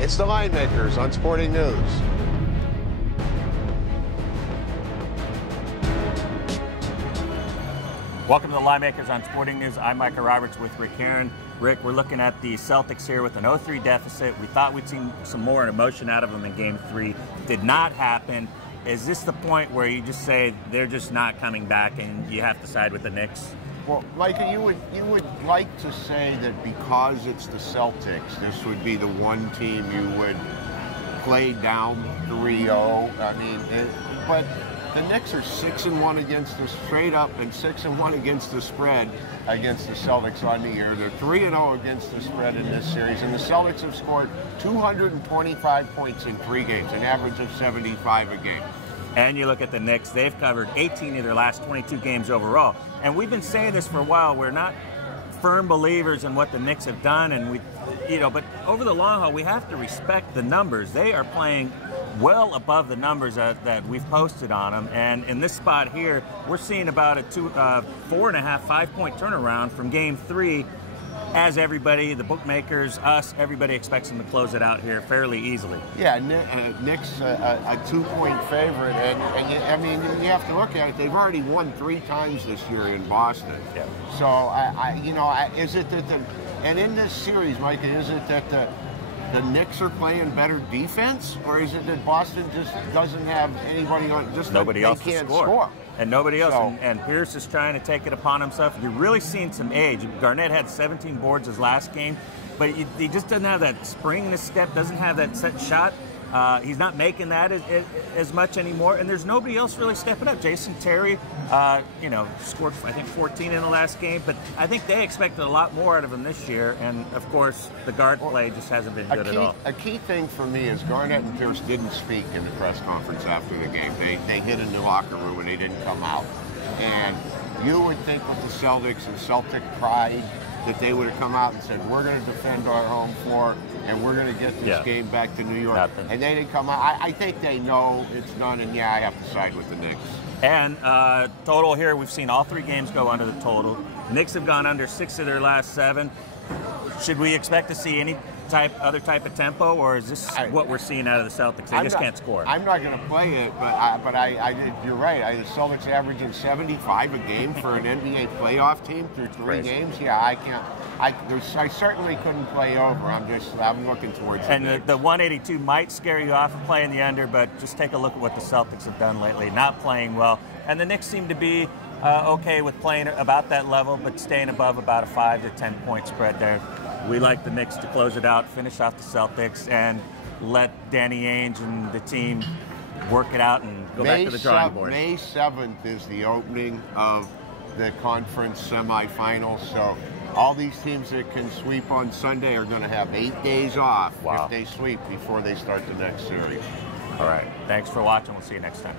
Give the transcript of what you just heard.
It's the Linemakers on Sporting News. Welcome to the Linemakers on Sporting News. I'm Micah Roberts with Rick Aaron. Rick, we're looking at the Celtics here with an 0-3 deficit. We thought we'd see some more emotion out of them in Game 3. Did not happen. Is this the point where you just say they're just not coming back and you have to side with the Knicks? Well, Micah, you would like to say that because it's the Celtics, this would be the one team you would play down 3-0. I mean, but the Knicks are 6-1 against the straight up and 6-1 against the spread against the Celtics on the year. They're 3-0 against the spread in this series, and the Celtics have scored 225 points in 3 games, an average of 75 a game. And you look at the Knicks, they've covered 18 of their last 22 games overall. And we've been saying this for a while. We're not firm believers in what the Knicks have done, and but over the long haul, we have to respect the numbers. They are playing well above the numbers that we've posted on them. And in this spot here, we're seeing about a 4.5, 5-point turnaround from Game 3. As everybody, the bookmakers, us, everybody expects them to close it out here fairly easily. Yeah, Knicks a 2-point favorite, and you have to look at it. They've already won 3 times this year in Boston. Yeah. So is it that and in this series, Micah, is it that the Knicks are playing better defense, or is it that Boston just doesn't have anybody on? Just nobody else can't score. score. And nobody else. So, and Pierce is trying to take it upon himself. You're really seeing some age. Garnett had 17 boards his last game, but he just doesn't have that spring in his step, doesn't have that set shot. He's not making that as much anymore, and there's nobody else really stepping up. Jason Terry, scored, I think, 14 in the last game, but I think they expected a lot more out of him this year, and, of course, the guard play just hasn't been good at all. A key thing for me is Garnett and Pierce didn't speak in the press conference after the game. They hid in the locker room, and they didn't come out. And you would think with the Celtics and Celtic pride that they would have come out and said, we're going to defend our home floor, and we're going to get this game back to New York. Nothing. And they didn't come out. I think they know it's done, and I have to side with the Knicks. And total here, we've seen all 3 games go under the total. Knicks have gone under 6 of their last 7. Should we expect to see any other type of tempo, or is this what we're seeing out of the Celtics? They just can't score. I'm not going to play it, but you're right. The Celtics averaging 75 a game for an NBA playoff team through 3 games. Yeah, I can't. I certainly couldn't play over. I'm looking towards it. And the 182 might scare you off of playing the under, but just take a look at what the Celtics have done lately. Not playing well, and the Knicks seem to be okay with playing about that level, but staying above about a 5 to 10 point spread there. We like the Knicks to close it out, finish off the Celtics, and let Danny Ainge and the team work it out and go back to the drawing board. May 7th is the opening of the conference semifinals, so all these teams that can sweep on Sunday are going to have 8 days off if they sweep before they start the next series. All right. Thanks for watching. We'll see you next time.